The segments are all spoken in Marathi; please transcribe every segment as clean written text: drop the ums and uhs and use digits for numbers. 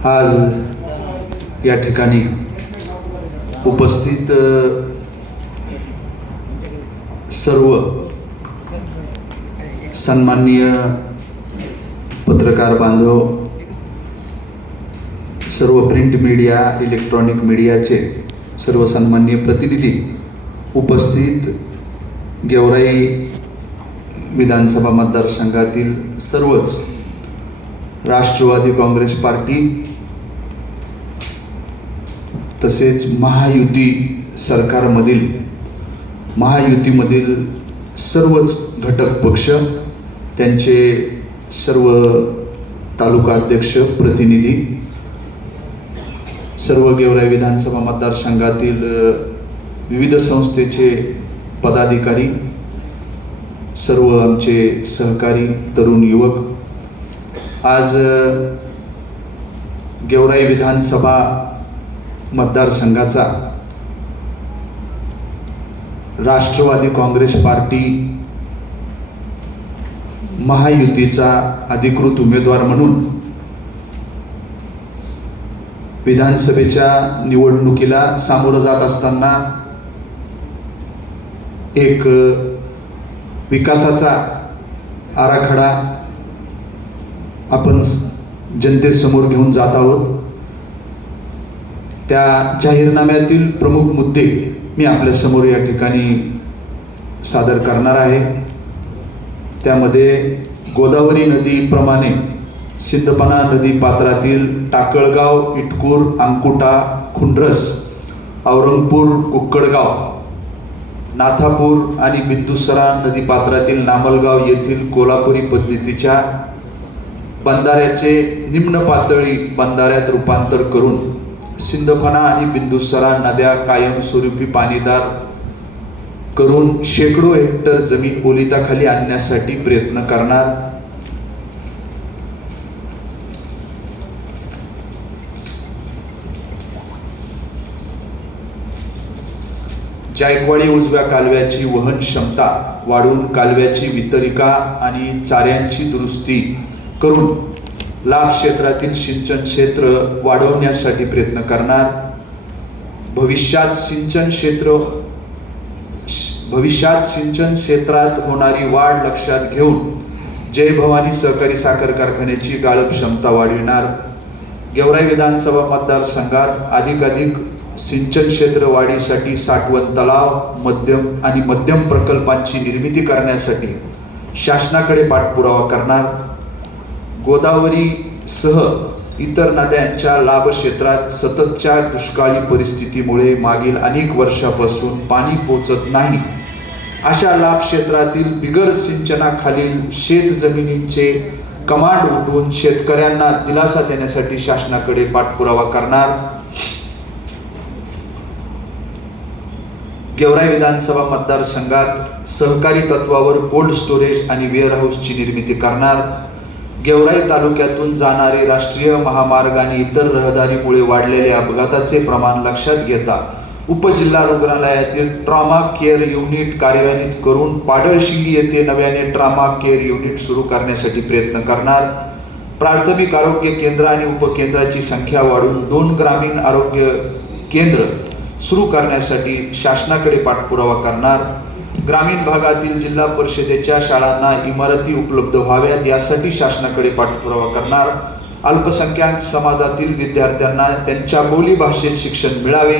आज या ठिकाणी उपस्थित सर्व सन्माननीय पत्रकार बांधव, सर्व प्रिंट मीडिया, इलेक्ट्रॉनिक मीडियाचे सर्व सन्माननीय प्रतिनिधी, उपस्थित गेवराई विधानसभा मतदारसंघातील सर्वच राष्ट्रवादी काँग्रेस पार्टी तसेच महायुतीमधील सर्वच घटक पक्ष, त्यांचे सर्व तालुका अध्यक्ष, प्रतिनिधी, सर्व गेवराई विधानसभा मतदारसंघातील विविध संस्थेचे पदाधिकारी, सर्व आमचे सहकारी, तरुण युवक, आज गेवराई विधानसभा मतदारसंघाचा राष्ट्रवादी काँग्रेस पार्टी महायुतीचा अधिकृत उमेदवार म्हणून विधानसभेच्या निवडणुकीला सामोरं जात असताना एक विकासाचा आराखडा आपण जनतेसमोर घेऊन जात आहोत. त्या जाहीरनाम्यातील प्रमुख मुद्दे मी आपल्या समोर या ठिकाणी सादर करणार आहे. त्यामध्ये गोदावरी नदीप्रमाणे सिंदपना नदी पात्रातील टाकळगाव, इटकूर, अंकुटा, खुंड्रस, औरंगपूर, कुक्कडगाव, नाथापूर आणि बिंदुसरा नदी पात्रातील नामलगाव येथील कोल्हापुरी पद्धतीच्या बंधाऱ्याचे निम्न पातळी बंधाऱ्यात रूपांतर करून सिंदफणा आणि बिंदुसरा नद्या कायमस्वरूपी पाणीदार करून शेकडो हेक्टर जमीन ओलिताखाली आणण्यासाठी प्रयत्न करणार. जायकवाडी उजव्या कालव्याची वहन क्षमता वाढवून कालव्याची वितरिका आणि चाऱ्यांची दुरुस्ती करून लाभ क्षेत्रातील सिंचन क्षेत्र वाढवण्यासाठी प्रयत्न करणार. भविष्यात सिंचन क्षेत्रात होणारी वाढ लक्षात घेऊन जय भवानी सहकारी साखर कारखान्याची गाळप क्षमता वाढविणार. गेवराई विधानसभा मतदारसंघात अधिकाधिक सिंचन क्षेत्र वाढीसाठी साठवण तलाव, मध्यम प्रकल्पांची निर्मिती करण्यासाठी शासनाकडे पाठपुरावा करणार. गोदावरी सह इतर नद्यांच्या लाभ क्षेत्रात सततच्या दुष्काळी परिस्थितीमुळे मागील अनेक वर्षापासून पाणी पोचत नाही अशा लाभ क्षेत्रातील बिगर सिंचनाखालील शेत जमिनींचे कमांड उठवून शेतकऱ्यांना दिलासा देण्यासाठी शासनाकडे पाठपुरावा करणार. गेवराई विधानसभा मतदारसंघात सहकारी तत्वावर कोल्ड स्टोरेज आणि वेअरहाऊसची निर्मिती करणार. गेवराई तालुक्यातून जाणारे राष्ट्रीय महामार्ग आणि इतर रहदारीमुळे वाढलेले अपघाताचे प्रमाण लक्षात घेता उपजिल्हा रुग्णालयातील ट्रॉमा केअर युनिट कार्यान्वित करून पाडळशिंगी येथे नव्याने ट्रॉमा केअर युनिट सुरू करण्यासाठी प्रयत्न करणार. प्राथमिक आरोग्य केंद्र आणि उपकेंद्राची संख्या वाढवून 2 ग्रामीण आरोग्य केंद्र सुरू करण्यासाठी शासनाकडे पाठपुरावा करणार. ग्रामीण भागातील जिल्हा परिषदेच्या शाळांना इमारती उपलब्ध व्हाव्यात यासाठी शासनाकडे पाठपुरावा करणार. अल्पसंख्याक समाजातील विद्यार्थ्यांना त्यांच्या बोलीभाषेत शिक्षण मिळावे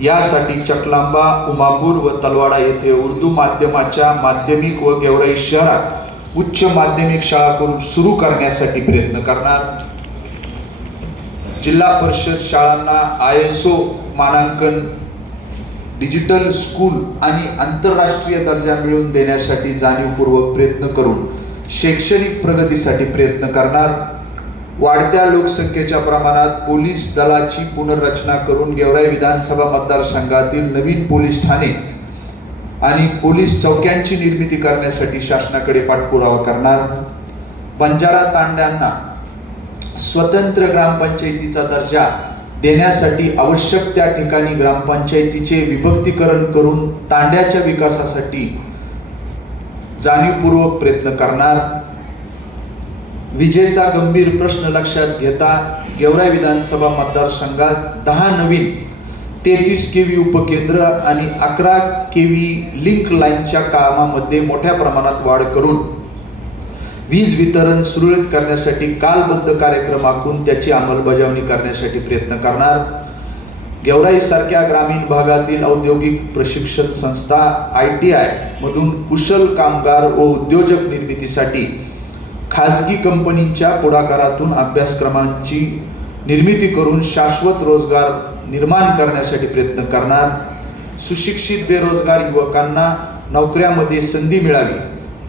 यासाठी चकलांबा, उमापूर व तलवाडा येथे उर्दू माध्यमाच्या माध्यमिक व गेवराई शहरात उच्च माध्यमिक शाळा करून सुरू करण्यासाठी प्रयत्न करणार. जिल्हा परिषद शाळांना ISO मानांकन, डिजिटल स्कूल आणि आंतरराष्ट्रीय दर्जा मिळवून देण्यासाठी जाणीवपूर्वक प्रयत्न करून शैक्षणिक प्रगतीसाठी प्रयत्न करणार. वाढत्या लोकसंख्येच्या प्रमाणात पोलीस दलाची पुनर्रचना करून गेवराई विधानसभा मतदारसंघातील नवीन पोलीस ठाणे आणि पोलीस चौक्यांची निर्मिती करण्यासाठी शासनाकडे पाठपुरावा करणार. बंजारा तांड्यांना स्वतंत्र ग्रामपंचायतीचा दर्जा देण्यासाठी आवश्यक त्या ठिकाणी ग्रामपंचायतीचे विभक्तीकरण करून तांड्याच्या विकासासाठी जाणीवपूर्वक प्रयत्न करणार. विजेचा गंभीर प्रश्न लक्षात घेता गेवराई विधानसभा मतदारसंघात 10 नवीन 33 केव्ही उपकेंद्र आणि 11 केव्ही लिंक लाईनच्या कामामध्ये मोठ्या प्रमाणात वाढ करून वीज वितरण सुरळीत करण्यासाठी कालबद्ध कार्यक्रम आखून त्याची अंमलबजावणी करण्यासाठी प्रयत्न करणार. गेवराई सारख्या ग्रामीण भागातील औद्योगिक प्रशिक्षण संस्था ITI मधून कुशल कामगार व उद्योजक निर्मितीसाठी खाजगी कंपनींच्या पुढाकारातून अभ्यासक्रमांची निर्मिती करून शाश्वत रोजगार निर्माण करण्यासाठी प्रयत्न करणार. सुशिक्षित बेरोजगार युवकांना नोकऱ्यामध्ये संधी मिळावी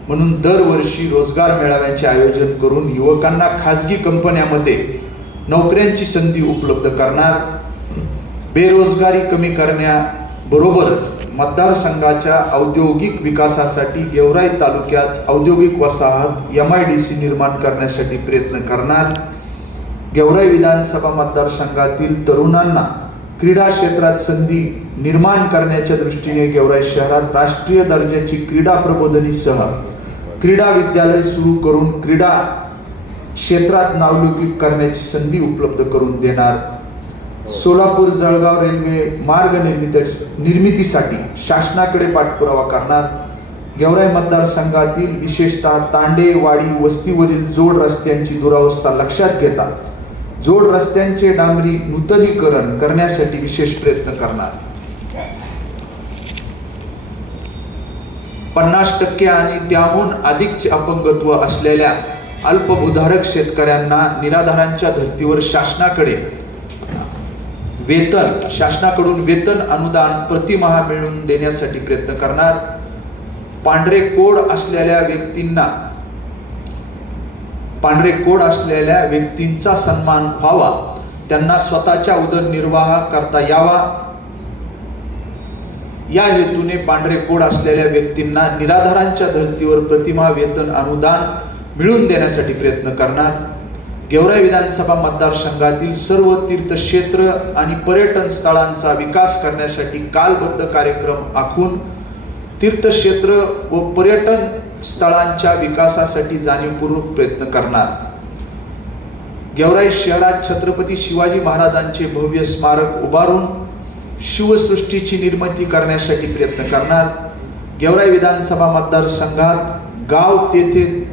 म्हणून दरवर्षी रोजगार मेळाव्यांचे आयोजन करून युवकांना खाजगी कंपन्यांमध्ये नोकऱ्यांची संधी उपलब्ध करणार. बेरोजगारी कमी करण्याबरोबरच मतदारसंघाच्या औद्योगिक विकासासाठी गेवराई तालुक्यात औद्योगिक वसाहत MIDC निर्माण करण्यासाठी प्रयत्न करणार. गेवराई विधानसभा मतदारसंघातील तरुणांना क्रीडा क्षेत्रात संधी निर्माण करण्याच्या दृष्टीने गेवराई शहरात राष्ट्रीय दर्जाची क्रीडा प्रबोधिनीसह क्रीडा विद्यालय सुरू करून क्रीडा क्षेत्रात नावलौकिक करण्याची संधी उपलब्ध करून देणार. सोलापूर जळगाव रेल्वे मार्ग निर्मितीसाठी शासनाकडे पाठपुरावा करणार. गेवराई मतदारसंघातील विशेषतः तांडे वाडी वस्तीवरील जोड रस्त्यांची दुरावस्था लक्षात घेता जोड रस्त्यांचे डांबरी नूतनीकरण करण्यासाठी विशेष प्रयत्न करणार. 50% आणि त्याहून अधिकचे अपंगत्व असलेल्या अल्पभूधारक शेतकऱ्यांना निराधारांच्या धर्तीवर शासनाकडून वेतन अनुदान प्रतिमाह मिळवून देण्यासाठी प्रयत्न करणार. पांढरे कोड असलेल्या व्यक्तींचा सन्मान व्हावा, त्यांना स्वतःच्या उदरनिर्वाह करता यावा या हेतूने पांढरे कोड असलेल्या व्यक्तींना निराधारांच्या धर्तीवर प्रतिमाह वेतन अनुदान मिळवून देण्यासाठी प्रयत्न करणार. गेवराई विधानसभा मतदारसंघातील सर्व तीर्थक्षेत्र आणि पर्यटन स्थळांचा विकास करण्यासाठी कालबद्ध कार्यक्रम आखून तीर्थक्षेत्र व पर्यटन स्थळांच्या विकासासाठी जाणीवपूर्वक प्रयत्न करणार. गेवराई शहरात छत्रपती शिवाजी महाराजांचे भव्य स्मारक उभारून शिवसृष्टीची निर्मिती करण्यासाठी प्रयत्न करणार. गेवराई विधानसभा मतदारसंघात गाव तेथे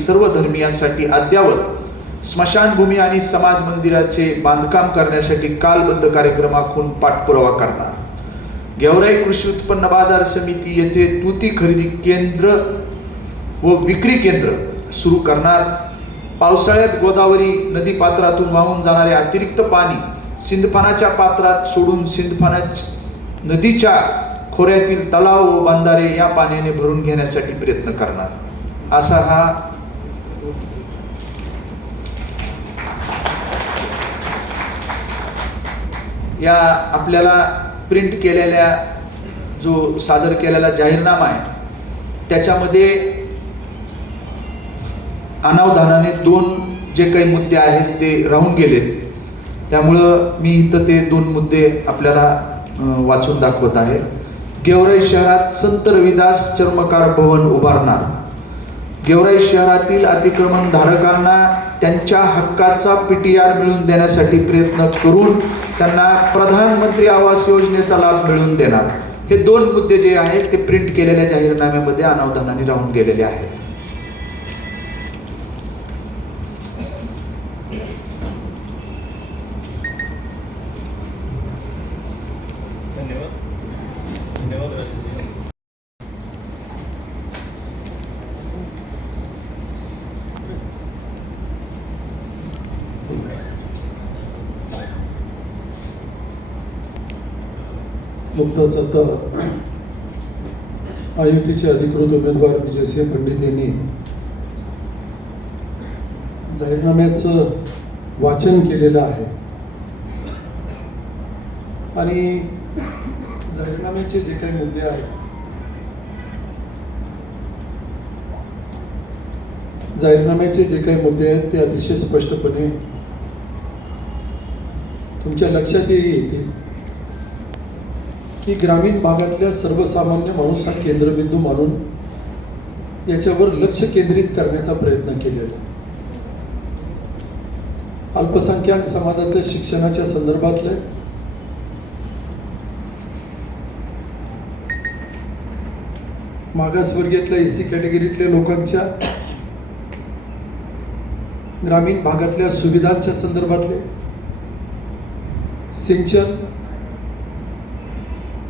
सर्व धर्मियांसाठी अद्यावत स्मशानभूमी आणि समाज मंदिराचे बांधकाम करण्यासाठी कालबद्ध कार्यक्रम आखून पाठपुरावा करणार. गेवराई कृषी उत्पन्न बाजार समिती येथे तुती खरेदी केंद्र व विक्री केंद्र सुरू करणार. पावसाळ्यात गोदावरी नदी पात्रातून वाहून जाणारे अतिरिक्त पाणी सिंदफानाच्या पात्रात सोडून सिंदफाना नदीच्या खोऱ्यातील तलाव व बंधारे या पाण्याने भरून घेण्यासाठी प्रयत्न करणार. असा हा या आपल्याला प्रिंट केलेल्या जो सादर केलेला जाहीरनामा आहे त्याच्यामध्ये अनावधानाने 2 जे काही मुद्दे आहेत ते राहून गेले. त्यामुळं मी इथं ते 2 मुद्दे आपल्याला वाचून दाखवत आहे. गेवराई शहरात संत रविदास चर्मकार भवन उभारणार. गेवराई शहरातील अतिक्रमण धारकांना त्यांच्या हक्काचा PTR मिळवून देण्यासाठी प्रयत्न करून त्यांना प्रधानमंत्री आवास योजनेचा लाभ मिळवून देणार. हे 2 मुद्दे जे आहेत ते प्रिंट केलेल्या जाहीरनाम्यामध्ये अनावधानाने राहून गेलेले आहेत. नुकताच आता महायुतीचे अधिकृत उमेदवार विजयसिंह पंडित यांनी जाहीरनाम्याचं वाचन केलेलं आहे आणि जाहीरनाम्याचे जे काही मुद्दे आहेत, जाहीरनाम्याचे जे काही मुद्दे आहेत ते अतिशय स्पष्टपणे तुमच्या लक्षात येतील की ग्रामीण भागातल्या सर्वसामान्य माणूस हा केंद्रबिंदू मानून याच्यावर लक्ष केंद्रित करण्याचा प्रयत्न केलेला आहे. अल्पसंख्याक समाजाच्या शिक्षणाच्या संदर्भातले मागासवर्गीयातल्या एससी कॅटेगरीतल्या लोकांच्या ग्रामीण भागातल्या सुविधांच्या संदर्भातले सिंचन,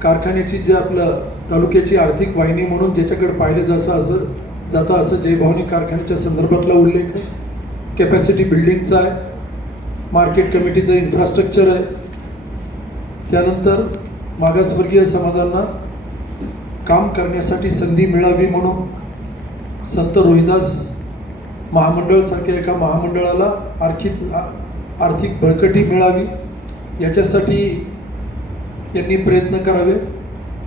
कारखान्याची जे आपलं तालुक्याची आर्थिक वाहिनी म्हणून ज्याच्याकडे पाहिलं जातं असं जयभवानी कारखान्याच्या संदर्भातला उल्लेख आहे, कॅपॅसिटी बिल्डिंगचा आहे, मार्केट कमिटीचं इन्फ्रास्ट्रक्चर आहे. त्यानंतर मागासवर्गीय समाजांना काम करण्यासाठी संधी मिळावी म्हणून संत रोहिदास महामंडळ सारख्या एका महामंडळाला आर्थिक बळकटी मिळावी याच्यासाठी यांनी प्रयत्न करावे.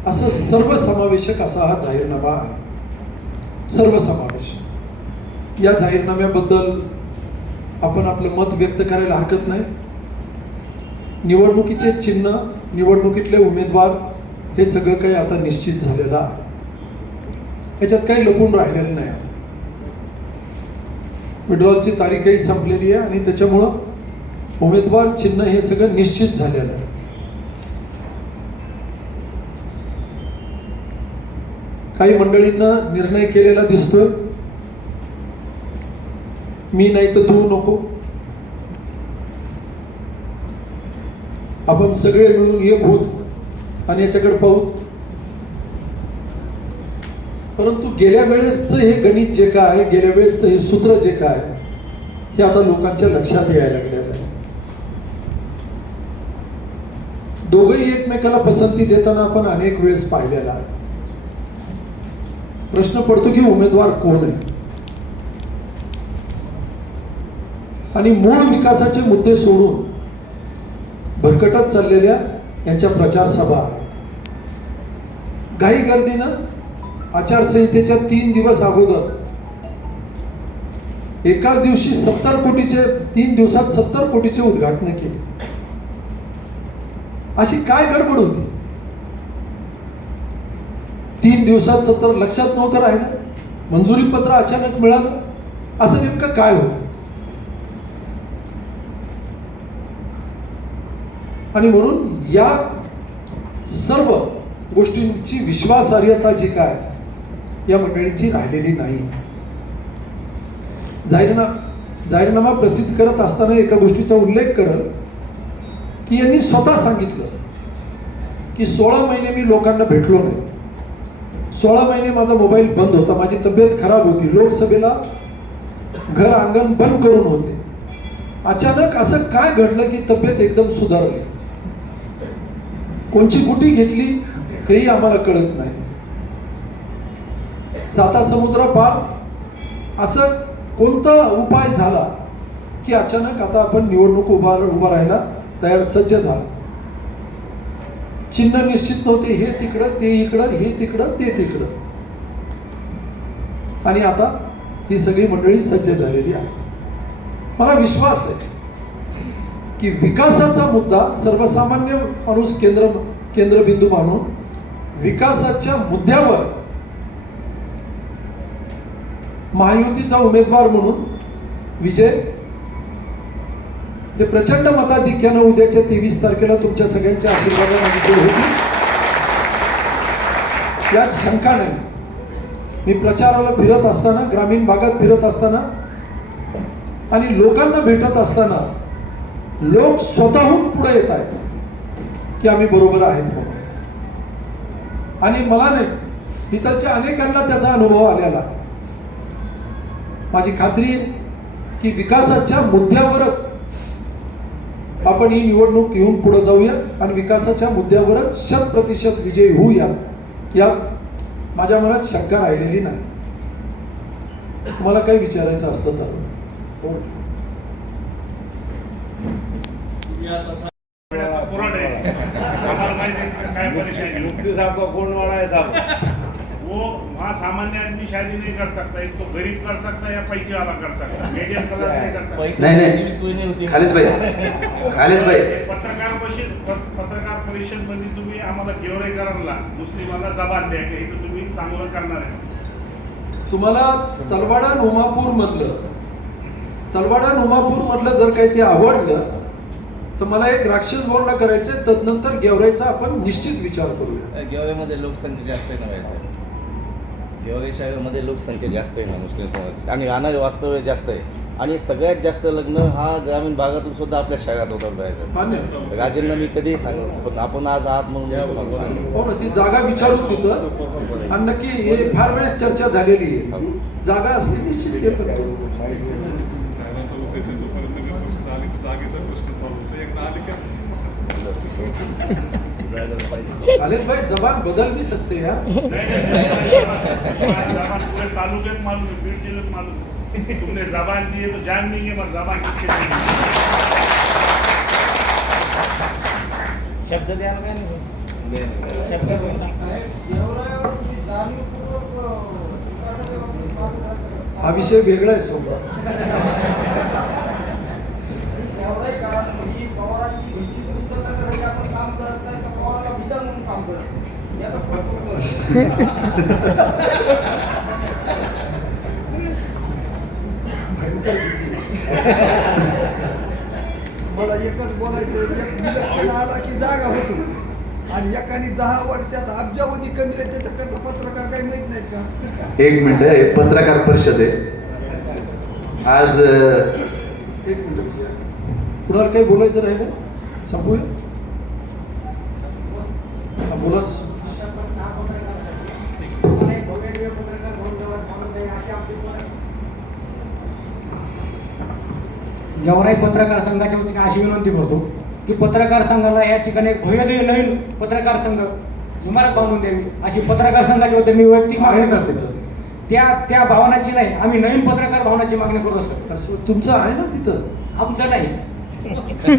असं सर्वसमावेशक असा हा जाहीरनामा आहे. सर्वसमावेशक. या जाहीरनाम्याबद्दल आपण आपलं मत व्यक्त करायला हरकत नाही. निवडणुकीचे चिन्ह, निवडणुकीतले उमेदवार हे सगळं काही आता निश्चित झालेलं आहे. याच्यात काही लपून राहिलेलं नाही. विड्रॉलची तारीखही संपलेली आहे आणि त्याच्यामुळं उमेदवार चिन्ह हे सगळं निश्चित झालेलं आहे. काही मंडळींना निर्णय केलेला दिसतोय, मी नाही तर तू नको, आपण सगळे मिळून एक होत आणि याच्याकडे पाहू. परंतु गेल्या वेळेसचं हे गणित जे काय आहे, गेल्या वेळेसचं हे सूत्र जे काय आहे, हे आता लोकांच्या लक्षात यायला लागलेलं आहे. दोघेही एकमेकाला पसंती देताना आपण अनेक वेळेस पाहिलेला आहे. प्रश्न पडतो की उमेदवार कोण आहे आणि मूळ विकासाचे मुद्दे सोडून भरकटत चाललेल्या यांच्या प्रचार सभा आहेत. घाई गर्दीनं आचारसंहितेच्या 3 दिवस अगोदर एकाच दिवशी 3 दिवसात 70 कोटीचे उद्घाटन केले. अशी काय गडबड होती? 3 दिवसात 70 लक्षात नव्हतं राहिलं, मंजुरी पत्र अचानक मिळालं, असं नेमकं काय होतं? आणि म्हणून या सर्व गोष्टींची विश्वासार्हता जी काय या मंडळींची राहिलेली नाही. जाहीरनामा प्रसिद्ध करत असताना एका गोष्टीचा उल्लेख करत की यांनी स्वतः सांगितलं की 16 महिने मी लोकांना भेटलो नाही, 16 महिने माझा मोबाईल बंद होता, माझी तब्येत खराब होती, लोकसभेला घर अंगण बंद करून होते. अचानक असं काय घडलं की तब्येत एकदम सुधारली? कोणची गुटी घेतली हेही आम्हाला कळत नाही. 7 समुद्र पार असं कोणता उपाय झाला की अचानक आता आपण निवडणूक उभा राहायला तयार सज्ज झाला? चिन्ह निश्चित नव्हते, हे तिकडं ते इकडं, हे तिकडं ते तिकडं, आणि आता ही सगळी मंडळी सज्ज झालेली आहे. मला विश्वास आहे की विकासाचा मुद्दा सर्वसामान्य माणूस केंद्रबिंदू मानून विकासाच्या मुद्द्यावर महायुतीचा उमेदवार म्हणून विजय हे प्रचंड मताधिक्यानं उद्याच्या 23 तारखेला तुमच्या सगळ्यांच्या आशीर्वादाने विजय होतील यात शंका नाही. मी प्रचाराला फिरत असताना, ग्रामीण भागात फिरत असताना आणि लोकांना भेटत असताना लोक स्वतःहून पुढे येत आहेत की आम्ही बरोबर आहेत म्हणून. आणि मला नाही, इथलच्या अनेकांना त्याचा अनुभव आलेला. माझी खात्री आहे की विकासाच्या मुद्द्यावरच आपण ही निवडणूक घेऊन पुढे जाऊया आणि विकासाच्या मुद्द्यावरच 100% विजयी होऊया, यात माझ्या मनात शंका राहिलेली नाही. मला काही विचारायचं असतं तर मुफ्ती साहब का कौन वाला है साहब? वो वहाँ सामान्य आदमी शादी नहीं कर सकता, एक तो गरीब कर सकता है या पैसे वाला कर सकता है, मीडियम क्लास नहीं कर सकता. नाही खालिद भाई पत्रकार परिषद मध्ये तुम्ही आम्हाला गेवरेकरांना मुस्लिमांना जबान द्या की इथं तुम्ही चांगलं करणार आहे. तुम्हाला तलवाडा नोमापूर मधलं जर काही ते आवडलं तर मला एक राक्षस बोर्डा करायचंय, तदनंतर गेवराईचा आपण निश्चित विचार करूया. गेवराईमध्ये लोकसंख्या जास्त आहे ना व्हायचं. गेवराई शहरामध्ये लोकसंख्या जास्त आहे ना मुस्लिम समाज, आणि राहणारे वास्तव्य जास्त आहे, आणि सगळ्यात जास्त लग्न हा ग्रामीण भागातून सुद्धा आपल्या शहरात होतात व्हायचं. मान्य. राजेंना मी कधीही सांगेन, पण आपण आज आहात म्हणून मी तुम्हाला सांगेन. हो ना, ती जागा विचारू तिथं, आणि नक्की हे फार वेळेस चर्चा झालेली आहे. जागा असली निश्चित हे पण करू. खालिद भाई जबान बदल भी सकते हैं यार. जबान पूरे तालुके में मालूम है, बीड़ जिले में मालूम है. तुमने जबान दी है तो जान देंगे, मगर जबान किसके देंगे. शब्द द्यायला काय नाही. हा विषय वेगळा आहे सोबत. मला एकच बोलायचं, एक विलक्षण आला की जागा होतो, आणि एकाने 10 वर्षात अब्जावधी कमी त्याच्याकडनं पत्रकार काही माहित नाहीत का? एक मिनिट, हे पत्रकार परिषद आहे आज. एक मिनिट, कुणाला काही बोलायचं राहिलं संपूया. हा, बोला. गेवराई पत्रकार संघाच्या वतीने अशी विनंती करतो की पत्रकार संघाला या ठिकाणी एक भव्य नवीन पत्रकार संघ इमारत बांधून द्यावी, अशी पत्रकार संघाच्या वतीने मी वैयक्तिक आहे मागणी ना करतो. तिथं? त्या भावनाची नाही, आम्ही नवीन पत्रकार भावनाची मागणी करतो सर. असं तुमचं आहे ना तिथं? आमचं नाही,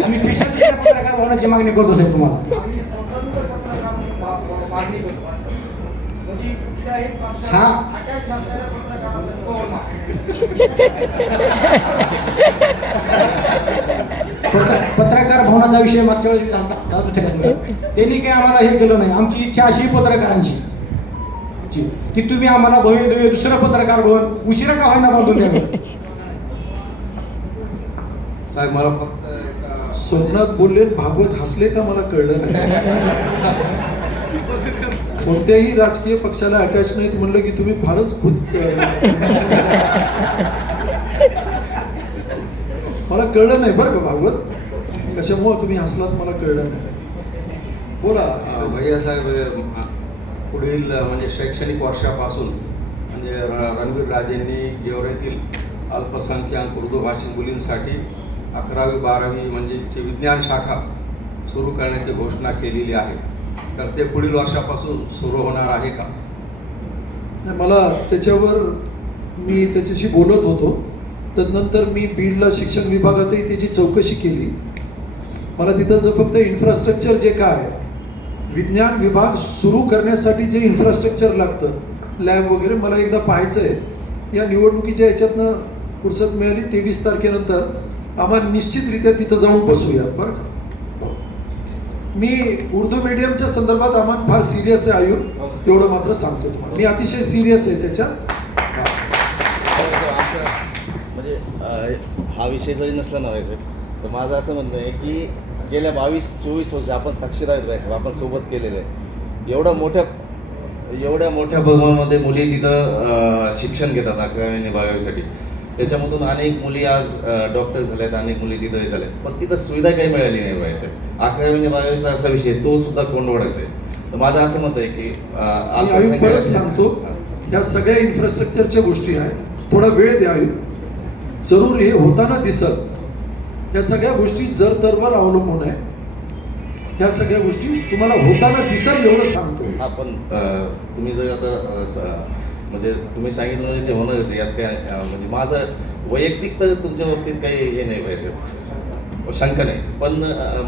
आम्ही पेशा दुसऱ्या पत्रकार भावनाची मागणी करतो साहेब तुम्हाला. आम्ही स्वतंत्र पत्रकार मागणी करतो. म्हणजे कुठल्याही पक्षाला हा. अटॅच नसलेल्या पत्रकारांना कोण पत्रकार भवनाचा विषय मागच्या वेळेस झाला, त्यांनी काही आम्हाला हे केलं नाही. आमची इच्छा अशी पत्रकारांची की तुम्ही आम्हाला भव्य दुसरं पत्रकार भवन उशिरा का होईना बांधून द्यावं. साहेब मला फक्त सोमनाथ बोलले, भागवत हसले का मला कळलं नाही. कोणत्याही राजकीय पक्षाला अटॅच नाहीत म्हणलं की तुम्ही फारच खुद. मला कळलं नाही बरं का भागवत, कशामुळे तुम्ही हसलात मला कळलं नाही. बोला. भैया साहेब, पुढील म्हणजे शैक्षणिक वर्षापासून म्हणजे रणवीर राजेंनी गेवराईतील अल्पसंख्याक उर्दू भाषिक मुलींसाठी 11वी 12वी म्हणजे विज्ञान शाखा सुरू करण्याची घोषणा केलेली आहे. तर ते पुढील वर्षापासून सुरू होणार आहे का? मला त्याच्यावर मी त्याच्याशी बोलत होतो. तदनंतर मी बीडला शिक्षण विभागातही त्याची चौकशी केली. मला तिथंचं फक्त इन्फ्रास्ट्रक्चर जे काय विज्ञान विभाग सुरू करण्यासाठी जे इन्फ्रास्ट्रक्चर लागतं, लॅब वगैरे, मला एकदा पाहायचं आहे. या निवडणुकीच्या याच्यातनं फुरसत मिळाली 23 तारखेनंतर आम्हाला निश्चितरित्या तिथं जाऊन बसूया. बरं, मी उर्दू मीडियमच्या संदर्भात आम्हाला फार सिरियस आहे आयुष, एवढं मात्र सांगतो तुम्हाला. मी अतिशय सिरियस आहे त्याच्यात. म्हणजे हा विषय जरी नसला ना व्हायचं, तर माझं असं म्हणणं आहे की गेल्या 22-24 वर्ष आपण साक्षीदार आहेत व्हायचं, आपण सोबत केलेलं आहे. एवढ्या मोठ्या प्रमाणामध्ये मुली तिथं शिक्षण घेतात 11वी आणि 12वीसाठी. त्याच्यामधून अनेक मुली आज डॉक्टर झाल्यात, अनेक मुली तिथं झाल्यात, पण तिथं सुविधा काही मिळाली नाही व्हायचं. 11वी आणि 12वीचा असा विषय तो सुद्धा कोंडवाडायचा आहे. तर माझं असं मत आहे की आयुष परत सांगतो, या सगळ्या इन्फ्रास्ट्रक्चरच्या गोष्टी आहेत, थोडा वेळ द्या आयुष, जरूर हे होताना दिसत. या सगळ्या गोष्टी जर तरवर अवलंबून आहे. या सगळ्या गोष्टी तुम्हाला होताना दिसत एवढं सांगतो. आपण तुम्ही जर आता म्हणजे तुम्ही सांगितलं म्हणजे ते होणारच यात काय म्हणजे माझं वैयक्तिक तर तुमच्या बाबतीत काही हे नाही व्हायचं, शंका नाही. पण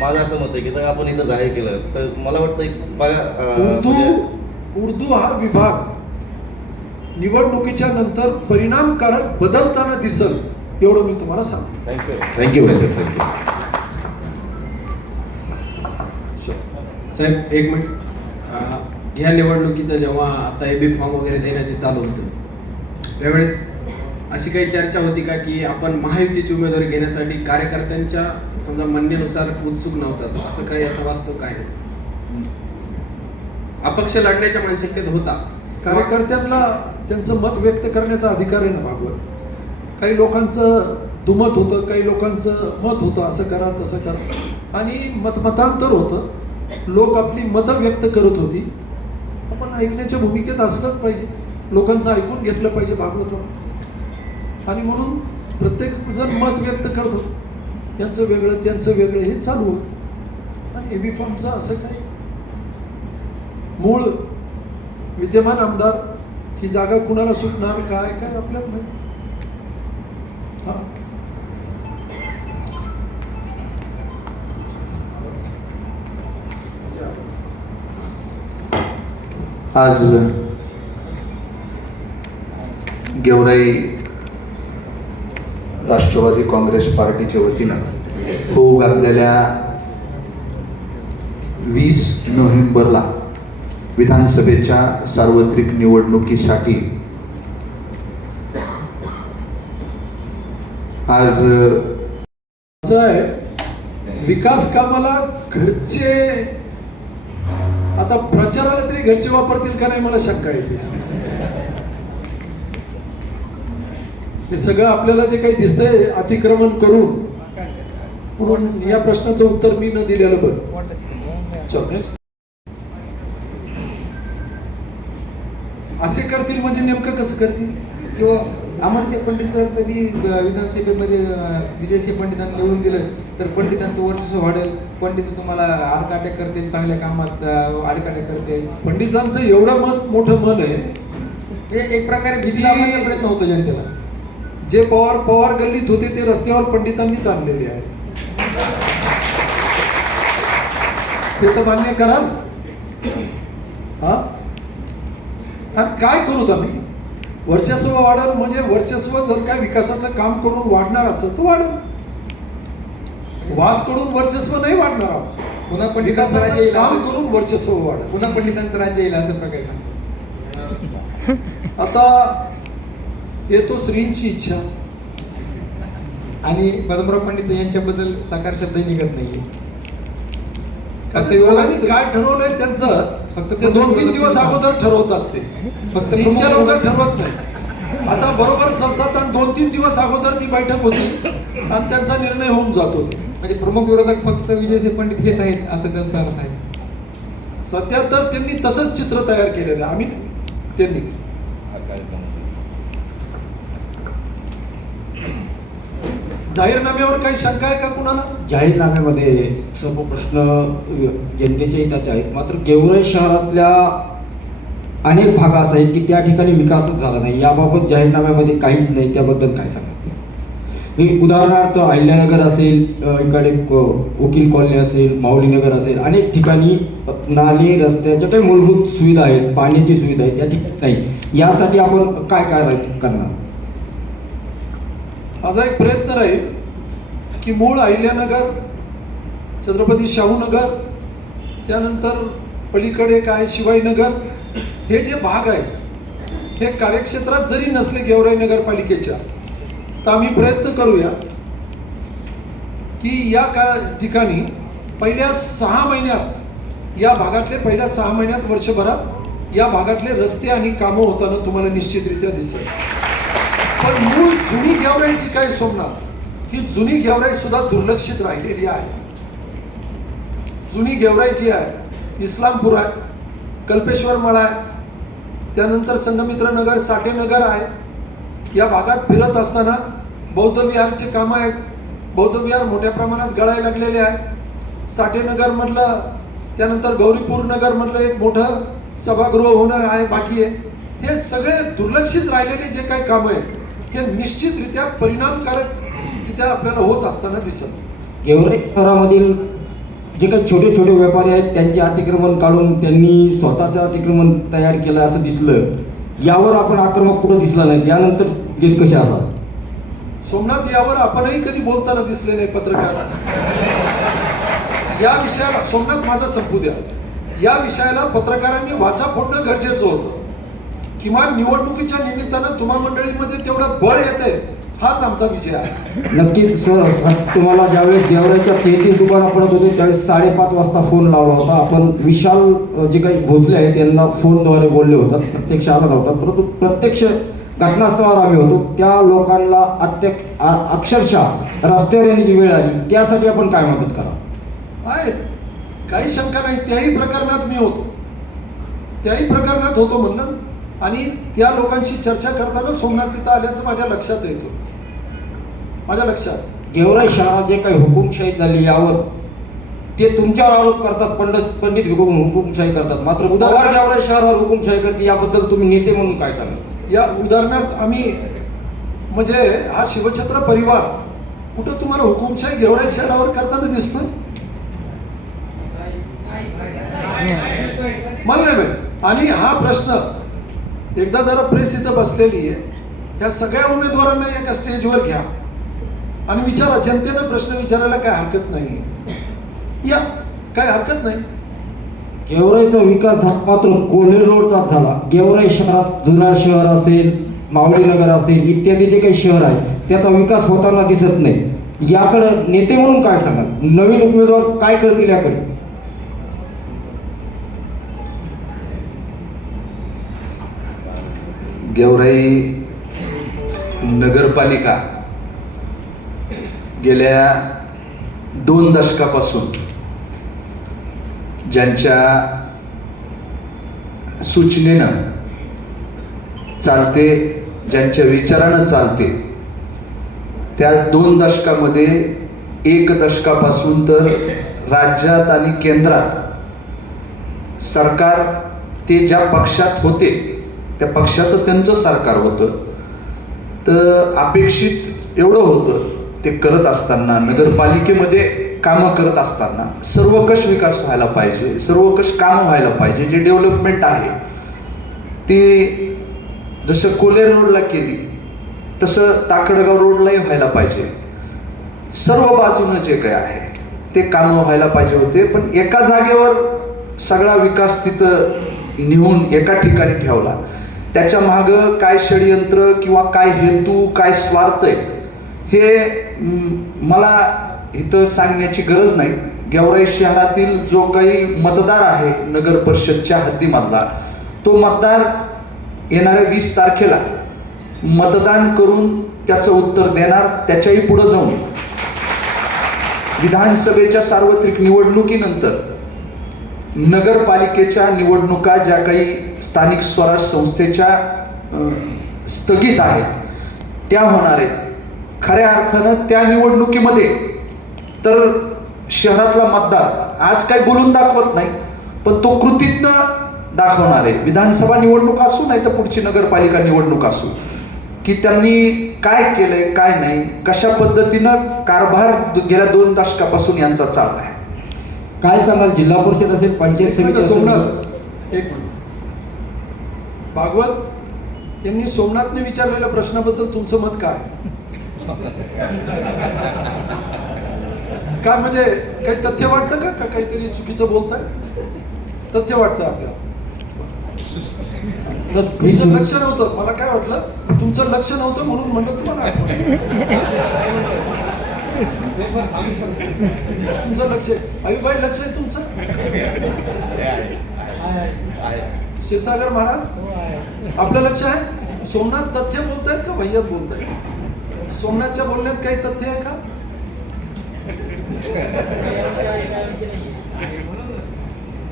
माझं असं मत आहे की जर आपण इथं जाहीर केलं तर मला वाटतं एक बघा उर्दू हा विभाग निवडणुकीच्या नंतर परिणामकारक बदलताना दिसल एवढं मी तुम्हाला सांगतो. थँक्यू भाई साहेब, थँक्यू. साहेब एक मिनिट, ह्या निवडणुकीचं जेव्हा आता AB फॉर्म वगैरे देण्याचे चालू होतं, त्यावेळेस अशी काही चर्चा होती का की आपण महायुतीची उमेदवारी घेण्यासाठी कार्यकर्त्यांच्या समजा म्हणण्यानुसार उत्सुक नव्हतात, असं काही याचं वास्तव काय आहे? अपक्ष लढण्याच्या मानसिकतेत होता. कार्यकर्त्यांना त्यांचं मत व्यक्त करण्याचा अधिकार आहे ना भागवत. काही लोकांचं दुमत होतं, काही लोकांचं मत होतं असं करा तसं करा, आणि मतमतांतर होतं. लोक आपली मतं व्यक्त करत होती. आपण ऐकण्याच्या भूमिकेत असलंच पाहिजे, लोकांचं ऐकून घेतलं पाहिजे भागवत. आणि म्हणून प्रत्येक जण मत व्यक्त करत होतं, त्यांचं वेगळं त्यांचं वेगळं हे चालू होतं. आणि एबी फॉर्मचं असं काही मूळ विद्यमान आमदार ही जागा कुणाला सुटणार काय काय आपल्याला माहिती. आज गेवराई राष्ट्रवादी काँग्रेस पार्टीच्या वतीनं होऊ घातलेल्या 20 नोव्हेंबरला विधानसभेच्या सार्वत्रिक निवडणुकीसाठी आज असं आहे, विकास कामाला घरचे आता प्रचाराला तरी घरचे वापरतील का नाही मला शंका येते. हे सगळं आपल्याला जे काही दिसतंय अतिक्रमण करून, म्हणून या प्रश्नाचं उत्तर मी न दिलेलं बरं. चल नेक्स्ट. असे करतील म्हणजे नेमकं कसं करतील? किंवा अमरसिंह पंडित जर कधी विधानसभेमध्ये विजयसिंह पंडितांना निवडून दिलं तर पंडितांचं वर्चस्व वाढेल, पंडित तुम्हाला आडकाट्या करतील, चांगल्या कामात आडकाट्या करतील. पंडितांचं एवढं मोठं मन आहे, हे एक प्रकारे भीती लावण्याचा प्रयत्न होतो जनतेला. जे पवार गल्लीत होते ते रस्त्यावर पंडितांनीच आणलेले आहे. ते तर मान्य कराल. हा, आणि काय करू आम्ही? वर्चस्व वाढेल म्हणजे वर्चस्व जर काय विकासाचं काम करून वाढणार असेल तर वाढेल. वाद करून वर्चस्व नाही वाढणार आमचं. पुन्हा विकासाचं काम करून वर्चस्व वाढेल. पुन्हा पंडितांचं राज्य येईल असं प्रकारे सांग. आता येतो श्रींची इच्छा. आणि पद्मराव पंडित यांच्याबद्दल चकार शब्द निघत नाहीये. फक्त विरोधांनी काय ठरवलंय त्यांचं फक्त ते 2-3 दिवस अगोदर ठरवतात. ते फक्त इतक्या लवकर ठरवत नाही. आता बरोबर चालतात आणि 2-3 दिवस अगोदर ती बैठक होती आणि त्यांचा निर्णय होऊन जातो. म्हणजे प्रमुख विरोधक फक्त विजयसिंह पंडित हेच आहेत असं त्यांचा अर्थ आहे. सध्या तर त्यांनी तसंच चित्र तयार केलेलं आहे. आम्ही त्यांनी जाहीरनाम्यावर काही शंका आहे का कुणाला? जाहीरनाम्यामध्ये सर्व प्रश्न जनतेच्या हिताचे आहेत, मात्र गेवराई शहरातल्या अनेक भाग असे आहेत की त्या ठिकाणी विकासच झाला नाही. याबाबत जाहीरनाम्यामध्ये काहीच नाही, त्याबद्दल काय सांगा? उदाहरणार्थ अहिल्यानगर असेल, इकडे वकील कॉलनी असेल, माऊलीनगर असेल, अनेक ठिकाणी नाली रस्त्याच्या काही मूलभूत सुविधा आहेत, पाण्याची सुविधा आहे, त्या ठिकाणी नाही. यासाठी आपण काय काय करणार? माझा एक प्रयत्न राहील की मूळ अहिल्यानगर, छत्रपती शाहूनगर, त्यानंतर पलीकडे काय शिवाईनगर, हे जे भाग आहेत हे कार्यक्षेत्रात जरी नसले गेवराई नगरपालिकेच्या, तर आम्ही प्रयत्न करूया की या ठिकाणी पहिल्या 6 महिन्यात, या भागातले पहिल्या 6 महिन्यात, वर्षभरात या भागातले रस्ते आणि कामं होताना तुम्हाला निश्चितरित्या दिसेल. पण मूळ जुनी गेवराईची काय सोमनाथ, ही जुनी गेवराई सुद्धा दुर्लक्षित राहिलेली आहे. जुनी गेवराई जी आहे, इस्लामपूर आहे, कल्पेश्वर मळा आहे, त्यानंतर संगमित्र नगर, साठेनगर आहे. या भागात फिरत असताना बौद्ध विहारचे कामं आहेत. बौद्ध विहार मोठ्या प्रमाणात गळायला लागलेले आहे. साठेनगर मधलं, त्यानंतर गौरीपूर नगर मधलं एक मोठं सभागृह होणं आहे, बाकी आहे. हे सगळे दुर्लक्षित राहिलेले जे काही कामं आहेत हे निश्चितरित्या परिणामकारकरित्या आपल्याला होत असताना दिसत. गेवराई शहरामधील जे काही छोटे छोटे व्यापारी आहेत त्यांचे अतिक्रमण काढून त्यांनी स्वतःचं अतिक्रमण तयार केलं असं दिसलं. यावर आपण आक्रमक कुठं दिसला नाही. यानंतर घेत कसे आहात सोमनाथ? यावर आपणही कधी बोलताना दिसले नाही पत्रकार. या विषयाला सोमनाथ माझा संपू द्या. या विषयाला पत्रकारांनी वाचा फोडणं गरजेचं होतं. किमान निवडणुकीच्या निमित्तानं तुम्हा मंडळीमध्ये तेवढं बळ येते, हाच आमचा विजय आहे. नक्कीच सर, तुम्हाला ज्यावेळेस गेवराईच्या 33 दुकानं पडत होते त्यावेळेस 5:30 वाजता फोन लावला होता. आपण विशाल जे काही भोसले आहेत त्यांना फोनद्वारे बोलले होतात, प्रत्यक्ष आला नव्हता, परंतु प्रत्यक्ष घटनास्थळावर आम्ही होतो. त्या लोकांना अक्षरशः रस्त्यावर येण्याची वेळ आली, त्यासाठी आपण काय मदत करा? आहे, काही शंका नाही. त्याही प्रकरणात मी होतो, त्याही प्रकरणात होतो म्हणलं, आणि त्या लोकांशी चर्चा करताना सोमनाथ तिथं आल्याचं माझ्या लक्षात येतं, माझ्या लक्षात. गेवराई शहरात जे काही हुकुमशाही झाली यावर ते तुमच्यावर आरोप करतात, पंडित हुकुमशाही करतात, मात्र पवार गेवराई शहरावर हुकुमशाही करते, याबद्दल तुम्ही नेते म्हणून काय सांगाल? या उदाहरणार्थ आम्ही म्हणजे हा शिवछत्र परिवार कुठं तुम्हाला हुकुमशाही गेवराई शहरावर करताना दिसतोय? मला नाही माहित. आणि हा प्रश्न एकदा जरा प्रेस इथं बसलेली आहे, ह्या सगळ्या उमेदवारांना एका स्टेजवर घ्या आणि विचारा, जनतेनं प्रश्न विचारायला काय हरकत नाही, या काय हरकत नाही. गेवराईचा विकास मात्र कोल्हे रोडचा झाला. गेवराई शहरात जुना शहर असेल, मावळी नगर असेल, इत्यादी जे काही शहर आहे त्याचा विकास होताना दिसत नाही. याकडे नेते म्हणून काय सांगाल? नवीन उमेदवार काय करतील याकडे? गेवराई नगरपालिका गेल्या 2 दशकापासून ज्यांच्या सूचनेनं चालते, ज्यांच्या विचारानं चालते, त्या 2 दशकामध्ये 1 दशकापासून तर राज्यात आणि केंद्रात सरकार ते ज्या पक्षात होते त्या पक्षाचं त्यांचं सरकार होतं. तर अपेक्षित एवढं होतं, ते करत असताना नगरपालिकेमध्ये कामं करत असताना सर्वकष विकास व्हायला पाहिजे, सर्वकष कामं व्हायला पाहिजे. जे डेव्हलपमेंट आहे ते जसं कोल्हे रोडला केली तसं ताकडगाव रोडलाही व्हायला पाहिजे. सर्व बाजूनं जे काही आहे ते कामं व्हायला पाहिजे होते. पण एका जागेवर सगळा विकास तिथं नेऊन एका ठिकाणी ठेवला. त्याच्या मागं काय षडयंत्र किंवा काय हेतू, काय स्वार्थ आहे हे मला इथं सांगण्याची गरज नाही. गेवराई शहरातील जो काही मतदार आहे नगर परिषदच्या हद्दीमधला, तो मतदार येणाऱ्या 20 तारखेला मतदान करून त्याचं उत्तर देणार. त्याच्याही पुढे जाऊन विधानसभेच्या सार्वत्रिक निवडणुकीनंतर नगरपालिकेच्या निवडणुका ज्या काही स्थानिक स्वराज्य संस्थेच्या स्थगित आहेत त्या होणार आहेत. खऱ्या अर्थानं त्या निवडणुकीमध्ये तर शहरातला मतदार आज काय बोलून दाखवत नाही, पण तो कृतीतनं दाखवणार आहे. विधानसभा निवडणूक असू नाही तर पुढची नगरपालिका निवडणूक असू, की त्यांनी काय केलंय, काय नाही, कशा पद्धतीनं कारभार गेल्या 2 दशकापासून यांचा चालू आहे. काय सांगाल? जिल्हा परिषद असेल, पंचायत समिती असेल. सोमनाथ, एक मिनिट. भागवत यांनी सोमनाथने विचारलेल्या प्रश्नाबद्दल तुमचं मत काय? काय म्हणजे काही तथ्य वाटतं का काहीतरी चुकीचं बोलताय? तथ्य वाटतं आपल्याला? तुमचं लक्ष नव्हतं, मला काय वाटलं तुमचं लक्ष नव्हतं म्हणून म्हणलं तुम्हाला आठवण. तुमचं लक्ष आहे, आयुबाई लक्ष आहे तुमचं? क्षीरसागर महाराज आपलं लक्ष आहे? सोमनाथ तथ्य बोलतायत का भैयात बोलतायत? सोमनाथच्या बोलण्यात काही तथ्य आहे का?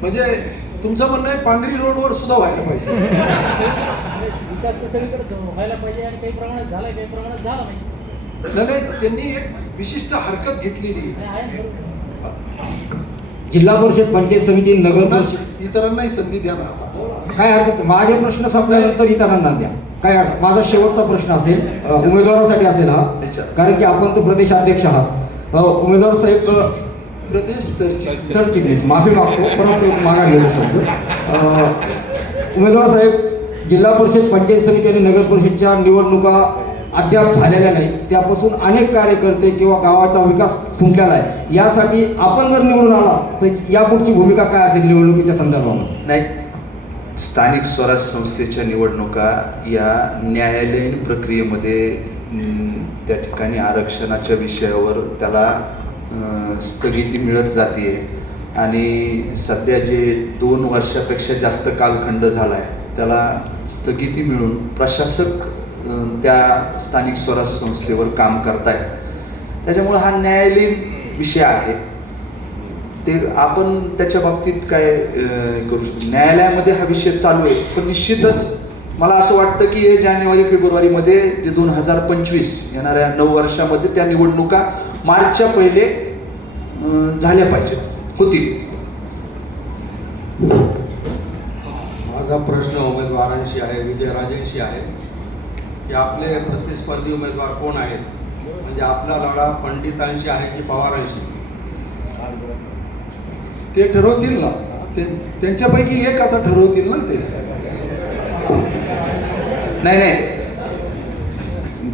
म्हणजे तुमचं म्हणणं आहे पांगरी रोडवर सुद्धा व्हायला पाहिजे. विकास तर सगळीकडे व्हायला पाहिजे आणि काही प्रमाणात झालाय, काही प्रमाणात झाला नाही. नाही, त्यांनी एक विशिष्ट हरकत घेतलेली. जिल्हा परिषद, पंचायत समिती, नगर परिषद, इतरांनाही संधी द्या ना. काय हरकत? माझे प्रश्न संपल्यानंतर इतरांना द्या. काय माझा शेवटचा प्रश्न असेल, उमेदवारासाठी असेल हा, कारण की आपण तो प्रदेशाध्यक्ष आहात. उमेदवार साहेब, प्रदेश सरचिटणीस, माफी मागतो परंतु मागा घेऊ शकतो. उमेदवार साहेब, जिल्हा परिषद, पंचायत समिती आणि नगर परिषदच्या निवडणुका अद्याप झालेल्या नाही. त्यापासून अनेक कार्यकर्ते किंवा गावाचा विकास खुंटलेला आहे. यासाठी आपण जर निवडून आला तर यापुढची भूमिका काय असेल निवडणुकीच्या संदर्भात? नाही, स्थानिक स्वराज्य संस्थेच्या निवडणुका या न्यायालयीन प्रक्रियेमध्ये त्या ठिकाणी आरक्षणाच्या विषयावर त्याला स्थगिती मिळत जाते आणि सध्या जे 2 वर्षापेक्षा जास्त कालखंड झाला आहे त्याला स्थगिती मिळून प्रशासक त्या स्थानिक स्वराज्य संस्थेवर काम करतायत. त्याच्यामुळे हा न्यायालयीन विषय आहे. ते आपण त्याच्या बाबतीत काय करू शकतो. न्यायालयामध्ये हा विषय चालू आहे, पण निश्चितच मला असं वाटतं की हे जानेवारी-फेब्रुवारीमध्ये जे 2025 येणाऱ्या 9 वर्षामध्ये त्या निवडणुका मार्चच्या पहिले झाल्या पाहिजेत, होतील. माझा प्रश्न उमेदवारांशी आहे, विजयराजेंशी आहे की आपले प्रतिस्पर्धी उमेदवार कोण आहेत? म्हणजे आपला लढा पंडितांशी आहे की पवारांशी? ते ठरवतील ना, त्यांच्यापैकी एक आता ठरवतील ना ते. नाही,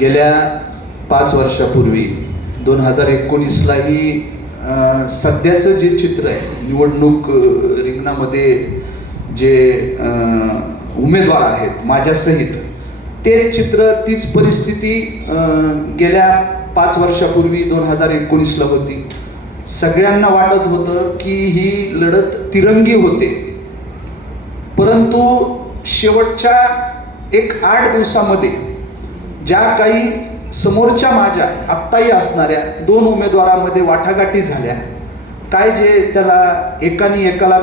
गेल्या 5 वर्षापूर्वी 2019लाही सध्याचं जे चित्र आहे निवडणूक रिंगणामध्ये जे उमेदवार आहेत माझ्यासहित, ते चित्र, तीच परिस्थिती गेल्या 5 वर्षापूर्वी 2019ला होती. सगळ्यांना वाटत होतं की ही लढत तिरंगी होते, परंतु शेवटच्या 8 दिवसामध्ये ज्या काही समोरच्या माझ्या आत्ताही असणाऱ्या 2 उमेदवारांमध्ये वाटाघाटी झाल्या, काय जे त्याला एकाला